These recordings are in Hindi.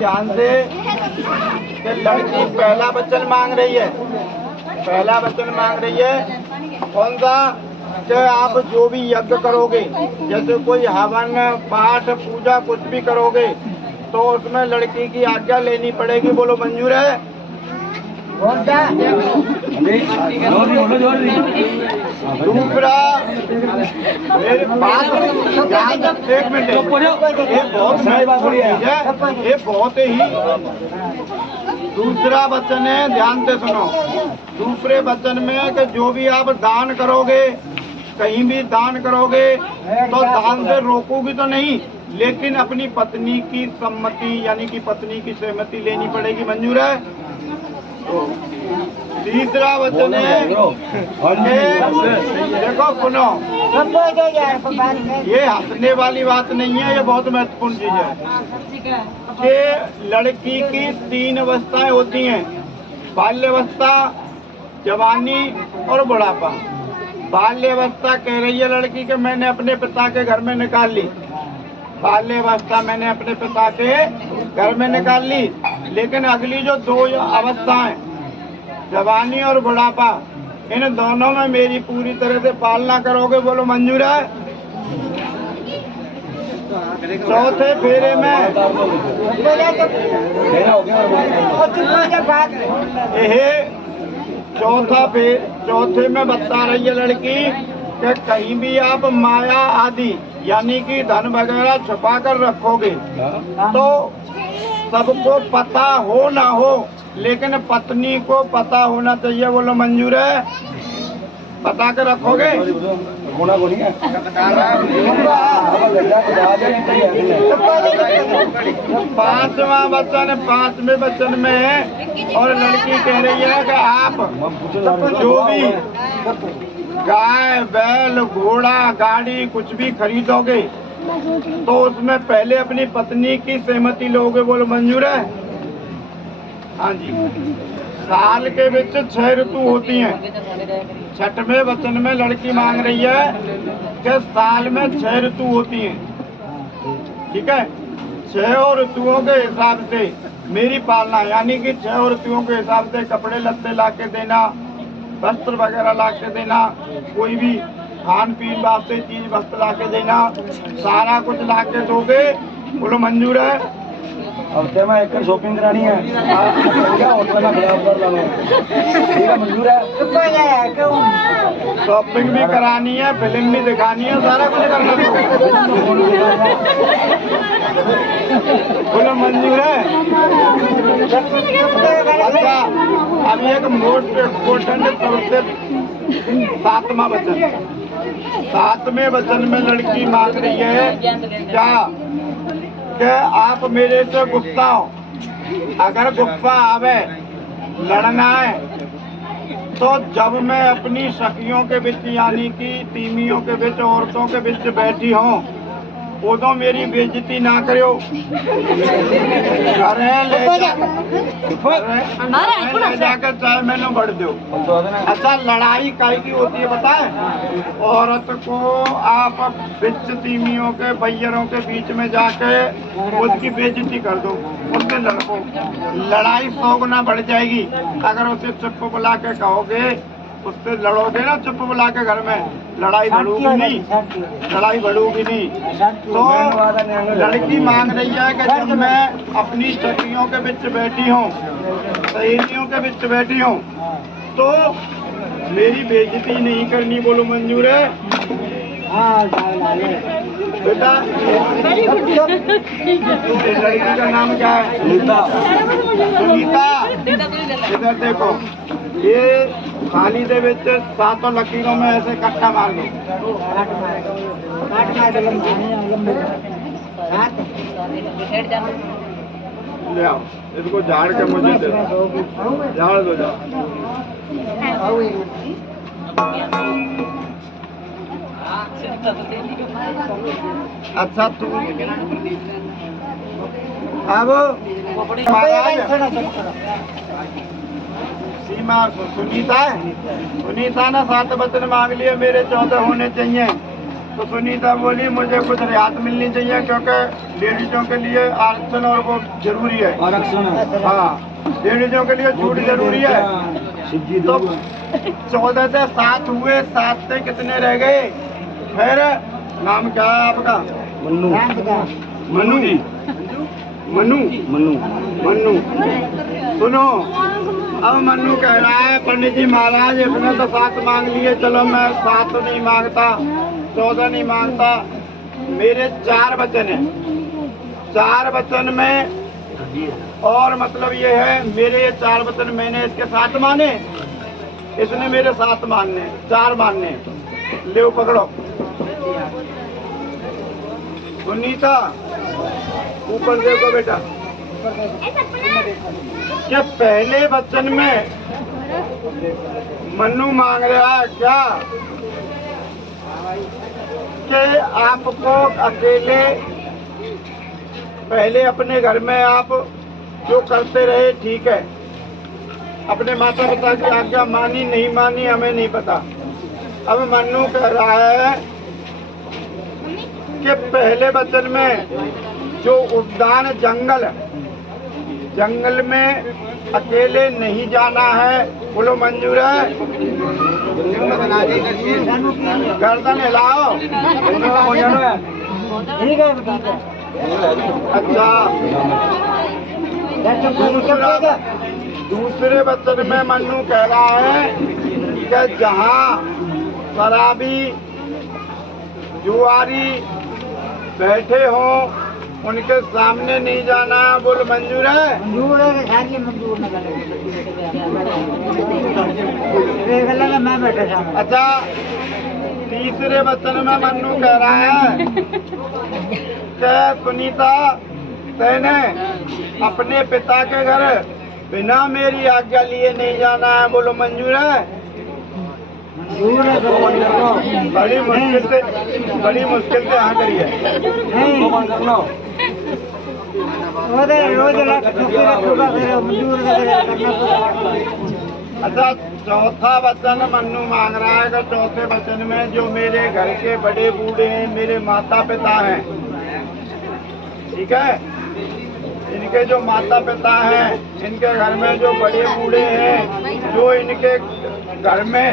ध्यान से कि लड़की पहला वचन मांग रही है। पहला वचन मांग रही है कौन सा? कि आप जो भी यज्ञ करोगे, जैसे कोई हवन पाठ पूजा कुछ भी करोगे तो उसमें लड़की की आज्ञा लेनी पड़ेगी। बोलो मंजूर है? दूसरा, मेरे बात एक मिनट, ये बहुत ही दूसरा वचन है, ध्यान से सुनो। दूसरे वचन में कि जो भी आप दान करोगे, कहीं भी दान करोगे तो दान से रोकोगी तो नहीं, लेकिन अपनी पत्नी की सम्मति यानी कि पत्नी की सहमति लेनी पड़ेगी। मंजूर है? तो तीसरा वचन है देखो सुनो, ये हंसने वाली बात नहीं है, ये बहुत महत्वपूर्ण चीज है कि लड़की की 3 अवस्थाएं होती हैं, बाल्यावस्था, जवानी और बुढ़ापा। बाल्यावस्था कह रही है लड़की के मैंने अपने पिता के घर में निकाल ली, बाल्यावस्था मैंने अपने पिता के घर में निकाल ली, लेकिन अगली जो 2 अवस्थाएं, जवानी और बुढ़ापा, इन दोनों में मेरी पूरी तरह से पालना करोगे। बोलो मंजूर है? चौथे फेरे में चौथे में बता रही है लड़की कि कहीं भी आप माया आदि यानी कि धन वगैरह छुपा कर रखोगे तो सबको पता हो ना हो, लेकिन पत्नी को पता होना चाहिए। बोलो मंजूर है? पता कर रखोगे? पांचवा वचन, 5वें वचन में और लड़की कह रही है कि आप जो भी गाय बैल घोड़ा गाड़ी कुछ भी खरीदोगे तो उसमें पहले अपनी पत्नी की सहमति लोगे। बोलो मंजूर है? हाँ जी। साल के विच 6 ऋतु होती हैं। 6वें वचन में लड़की मांग रही है कि साल में 6 ऋतु होती हैं, ठीक है? 6 ऋतुओं के हिसाब से मेरी पालना, यानी कि 6 ऋतुओं के हिसाब से कपड़े लत्ते ला के देना, वस्त्र वगैरह ला के देना, कोई भी खान पीन वास्ते चीज वस्त्र ला के देना, सारा कुछ ला के दोगे। बोलो मंजूर है? हफ्ते में एक शॉपिंग करानी है, होटल में मंजूर है? शॉपिंग भी करानी है, फिल्म भी दिखानी है, सारा कुछ करना है। बोलो मंजूर है? अच्छा, अब एक मोस्ट इम्पोर्टेंट सबसे 7वां वचन, 7वें वचन में लड़की मांग रही है क्या कि आप मेरे से गुस्सा हो, अगर गुस्सा आवे लड़ना है तो जब मैं अपनी सखियों के बीच यानी कि तीमियों के बीच औरतों के बीच बैठी हूँ उदो मेरी बेइज्जती ना करो, घरे ले जाकर चाहे मैंने बढ़ दो। अच्छा, लड़ाई काहे की होती है पता है? औरत को आप बिच तीमियों के बैयरों के बीच में जाके उसकी बेइज्जती कर दो, उससे लड़को, लड़ाई 100 गुना बढ़ जाएगी। अगर उसे चुप बुला के कहोगे, उससे लड़ोगे ना चुप बुला के घर में, लड़ाई बढ़ूगी नहीं, लड़ाई बढ़ूगी नहीं। तो लड़की मांग रही है कि जब मैं अपनी सखियों के बीच बैठी हूँ, सहेलियों के बीच बैठी हूँ तो मेरी बेइज्जती नहीं करनी। बोलो मंजूर है? बेटा लड़की का नाम क्या है? सुनीता। इधर देखो, ये थाली दे विच 7 लकीरों में ऐसे कट्टा मार दो। ले आओ, इसको झाड़ के मुझे दे दो, झाड़ दो, जाओ। अच्छा तू अब सीमा सुनीता है, सुनीता ने 7 वचन मांग लिए, मेरे 14 होने चाहिए। तो सुनीता बोली मुझे कुछ रियायत मिलनी चाहिए क्योंकि लेडीजों के लिए आरक्षण और वो जरूरी है। आरक्षण है। हाँ, लेडीजों के लिए छूट जरूरी है। तो 14 से 7 हुए, 7 से कितने रह गए? फिर नाम क्या है आपका? मन्नू। मनु जी। मनु मन्नू। मन्नू। सुनो, अब मन्नू कह रहा है पंडित जी महाराज इसने तो 7 मांग लिए, चलो मैं 7 नहीं मांगता, 14 नहीं मांगता, मेरे 4 वचन हैं। 4 वचन में और मतलब ये है मेरे ये 4 वचन मैंने इसके 7 माने, इसने मेरे 7 मानने, 4 मानने। ले पकड़ो। सुनीता ऊपर देखो बेटा, क्या पहले वचन में मन्नू मांग रहा है क्या कि आपको अकेले पहले अपने घर में आप जो करते रहे ठीक है, अपने माता पिता की आज्ञा मानी नहीं मानी हमें नहीं पता। अब मन्नू कह रहा है कि पहले वचन में जो उद्यान जंगल में अकेले नहीं जाना है, बोलो मंजूर है? गर्दन हिलाओ। अच्छा, दूसरे वचन में मन्नू कह रहा है कि जहाँ शराबी जुआरी बैठे हों उनके सामने नहीं जाना, बोल मंजूर है? मंजूर है, सारी मंजूर न करें। मैं बैठा था। अच्छा, तीसरे वचन में मन्नू कह रहा है कि सुनीता तेने अपने पिता के घर बिना मेरी आज्ञा लिए नहीं जाना है, बोलो मंजूर है? बड़ी मुश्किल से हाँ करिए। अच्छा, चौथा वचन मन्नू मांग रहा है कि चौथे वचन में जो मेरे घर के बड़े बूढ़े हैं, मेरे माता पिता हैं, ठीक है, इनके जो माता पिता हैं, इनके घर में जो बड़े बूढ़े हैं, जो इनके घर में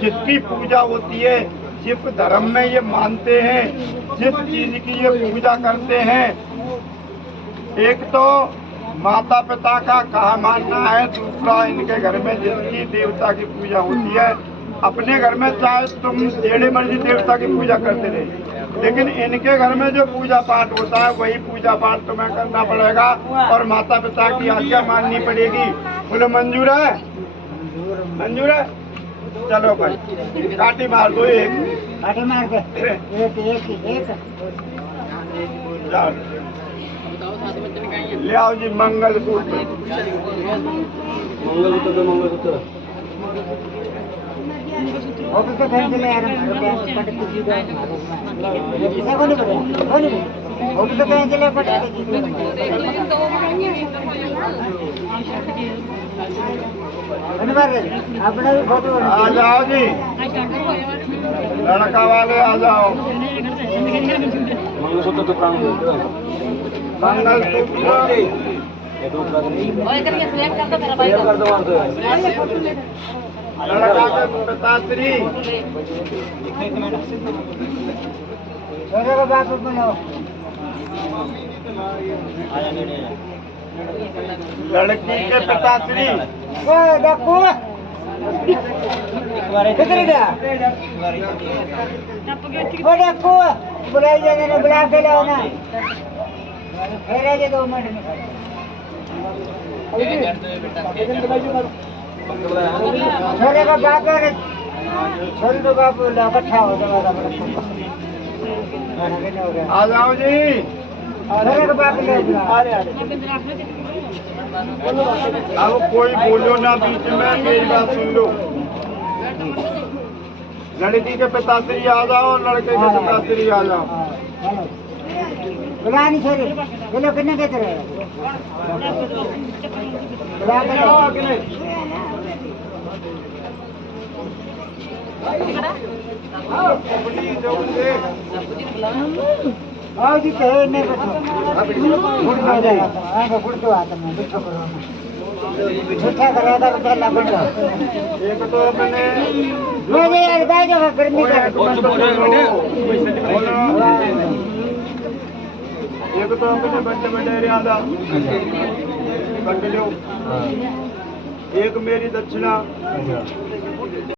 जिसकी पूजा होती है, जिस धर्म में ये मानते हैं, जिस चीज की ये पूजा करते हैं, एक तो माता पिता का कहा मानना है, दूसरा इनके घर में जिसकी देवता की पूजा होती है। अपने घर में चाहे तुम जेड़े मर्जी देवता की पूजा करते रहे, लेकिन इनके घर में जो पूजा पाठ होता है वही पूजा पाठ तुम्हें करना पड़ेगा और माता पिता की आज्ञा माननी पड़ेगी। बोलो मंजूर है? मंजूर है? चलो भाई काटी मार दो, एक काटी मार दे, एक जाओ ले आओ जी मंगलसूत्र। ऑफिस से कहीं चले यार, ऑफिस से कहीं चले अपना भी फोटो आ जाओ जी, लड़का वाले आ जाओ। मंगलसूत्र तो लड़का के पिताश्री बाप बनाओ। लड़की के पिताश्री किधर गया? बुलाई जाने बुला के लाओ ना, 2 मिनट में। छोरे का बाप है, छोरी का बाप इकट्ठा हो जाएगा। आ जाओ जी। छोरे का बाप ले अब कोई बोलो ना बीच में, मेरी बात सुन लो। लड़की के पिताश्री आ जाओ, लड़के के पिताश्री आ जाओ। बुलानी छोरी, ये लोग कितने कहते रहे? बुला के आओ अगले। बड़ी जब से आओ जी कहे नहीं बैठो गुड़ में जाएगा हां गुड़ तो आता मैं बैठो करो झूठा करेगा तो पहला बैठो एक तो मैंने मुझे यार बैठो गर्मी का एक तो अपने बच्चे बटेरिया दा कट लो एक मेरी दक्षिणा